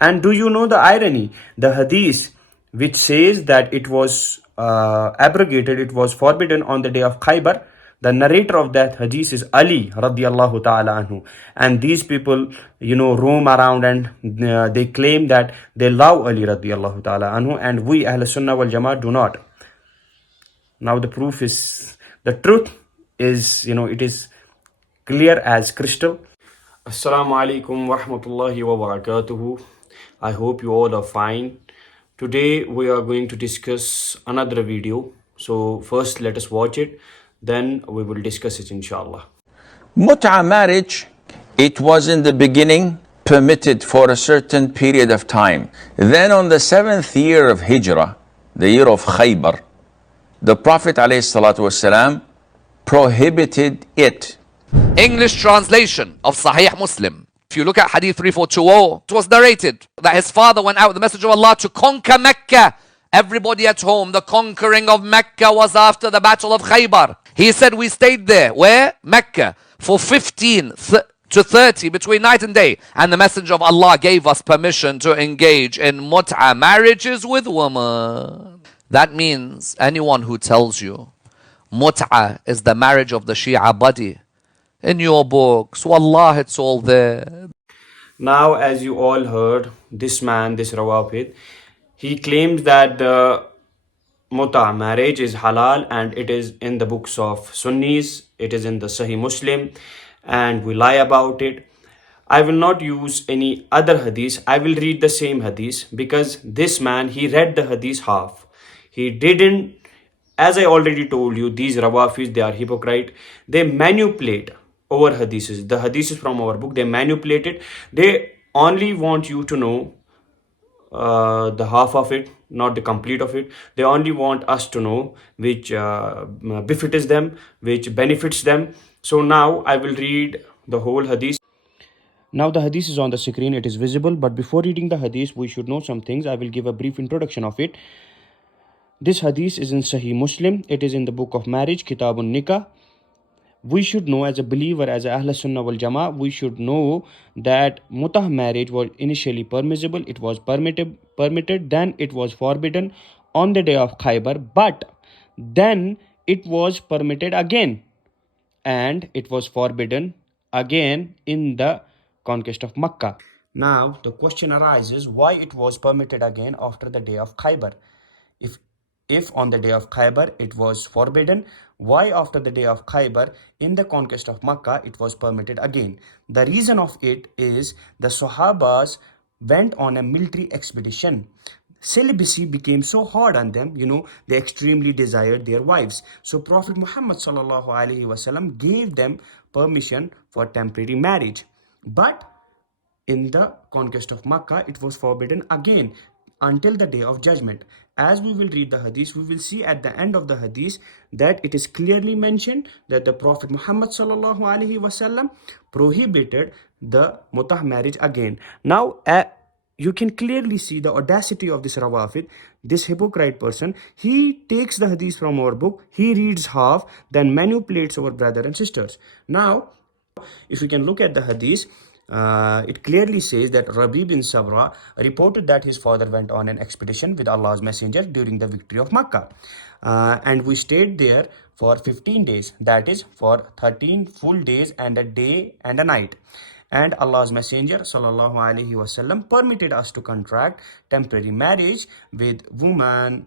And do you know the irony? The hadith which says that it was abrogated, it was forbidden on the day of Khaybar. The narrator of that hadith is Ali radiallahu ta'ala anhu. And these people, roam around and they claim that they love Ali radiallahu ta'ala anhu, and we Ahl Sunnah wal Jama'at do not. Now the proof is, the truth is, it is clear as crystal. Assalamu alaikum wa rahmatullahi wa barakatuhu. I hope you all are fine. Today we are going to discuss another video. So first let us watch it, then we will discuss it inshallah. Muttah marriage, it was in the beginning permitted for a certain period of time. Then on the 7th year of Hijrah, the year of Khaybar, the Prophet ﷺ prohibited it. English translation of Sahih Muslim. If you look at Hadith 3420, it was narrated that his father went out with the Messenger of Allah to conquer Mecca. Everybody at home, the conquering of Mecca was after the Battle of Khaybar. He said we stayed there, where? Mecca, for 15 to 30 between night and day. And the Messenger of Allah gave us permission to engage in muttah marriages with women. That means anyone who tells you muttah is the marriage of the Shia body, in your books, wallah, it's all there. Now, as you all heard, this man, this rawafidh, he claims that the muttah marriage is halal and it is in the books of Sunnis, it is in the Sahih Muslim, and we lie about it. I will not use any other hadith. I will read the same hadith, because this man, he read the hadith half. He didn't, as I already told you, these rawafis, they are hypocrite. They manipulate our hadiths. The hadiths from our book, they manipulate it. They only want you to know the half of it, not the complete of it. They only want us to know which befits them, which benefits them. So now I will read the whole hadith. Now the hadith is on the screen, it is visible, but before reading the hadith, we should know some things. I will give a brief introduction of it. This hadith is in Sahih Muslim. It is in the book of marriage, Kitabun Nikah. We should know, as a believer, as a Ahl Sunnah wal Jama'ah, we should know that muttah marriage was initially permissible. It was permitted, then it was forbidden on the day of Khaybar, but then it was permitted again, and it was forbidden again in the conquest of Makkah. Now the question arises, why it was permitted again after the day of Khaybar? If on the day of Khaybar it was forbidden, why after the day of Khaybar in the conquest of Makkah it was permitted again? The reason of it is the Sahabas went on a military expedition. Celibacy became so hard on them, they extremely desired their wives. So Prophet Muhammad sallallahu alaihi wasallam gave them permission for temporary marriage. But in the conquest of Makkah, it was forbidden again until the day of judgment. As we will read the hadith, we will see at the end of the hadith that it is clearly mentioned that the Prophet Muhammad sallallahu alaihi wasallam prohibited the muttah marriage again. Now, you can clearly see the audacity of this rawafidh, this hypocrite person. He takes the hadith from our book, he reads half, then manipulates our brothers and sisters. Now, if we can look at the hadith, it clearly says that Rabi bin Sabra reported that his father went on an expedition with Allah's messenger during the victory of Makkah. And we stayed there for 15 days, that is for 13 full days and a day and a night. And Allah's messenger sallallahu alaihi wasallam permitted us to contract temporary marriage with woman.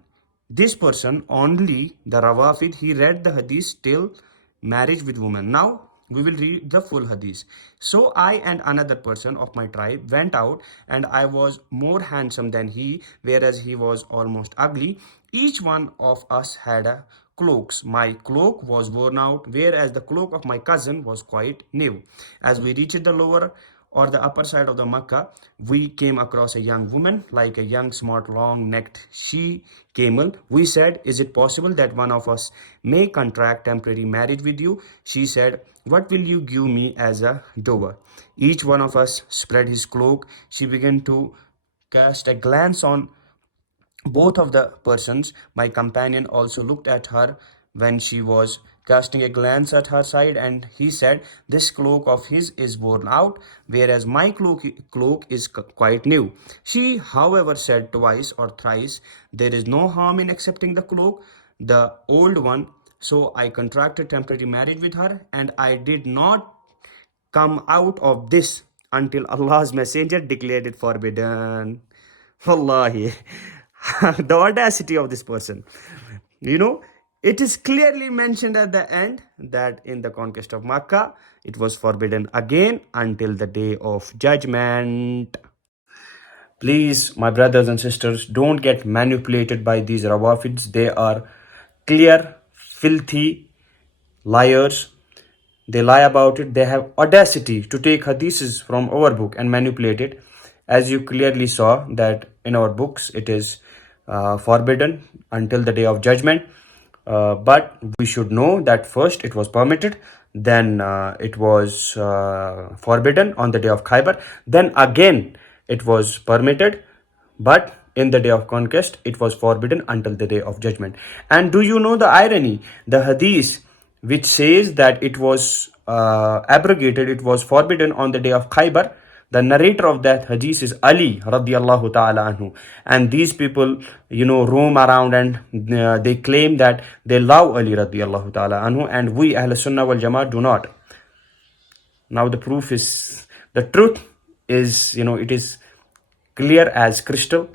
This person only, the rawafidh, he read the hadith till marriage with woman. Now we will read the full hadith. So I and another person of my tribe went out, and I was more handsome than he, whereas he was almost ugly. Each one of us had a cloaks. My cloak was worn out, whereas the cloak of my cousin was quite new. As we reached the lower or the upper side of the Makkah, we came across a young woman, like a young, smart, long-necked she-camel. We said, is it possible that one of us may contract temporary marriage with you? She said, what will you give me as a dower? Each one of us spread his cloak. She began to cast a glance on both of the persons. My companion also looked at her when she was casting a glance at her side, and he said, "This cloak of his is worn out, whereas my cloak is quite new." She, however, said twice or thrice, "There is no harm in accepting the cloak, the old one." So I contracted temporary marriage with her, and I did not come out of this until Allah's messenger declared it forbidden. Wallahi. The audacity of this person. You know, it is clearly mentioned at the end that in the conquest of Makkah, it was forbidden again until the day of judgment. Please, my brothers and sisters, don't get manipulated by these rawafids. They are clear, filthy liars. They lie about it. They have audacity to take hadiths from our book and manipulate it. As you clearly saw that in our books, it is forbidden until the day of judgment. But we should know that first it was permitted, then it was forbidden on the day of Khaybar, then again it was permitted, but in the day of conquest it was forbidden until the day of judgment. And do you know the irony? The hadith which says that it was abrogated, it was forbidden on the day of Khaybar, the narrator of that hadith is Ali radiallahu ta'ala anhu. And these people, roam around and they claim that they love Ali radiallahu ta'ala anhu, and we Ahl Sunnah wal Jama'at do not. Now the truth is, it is clear as crystal.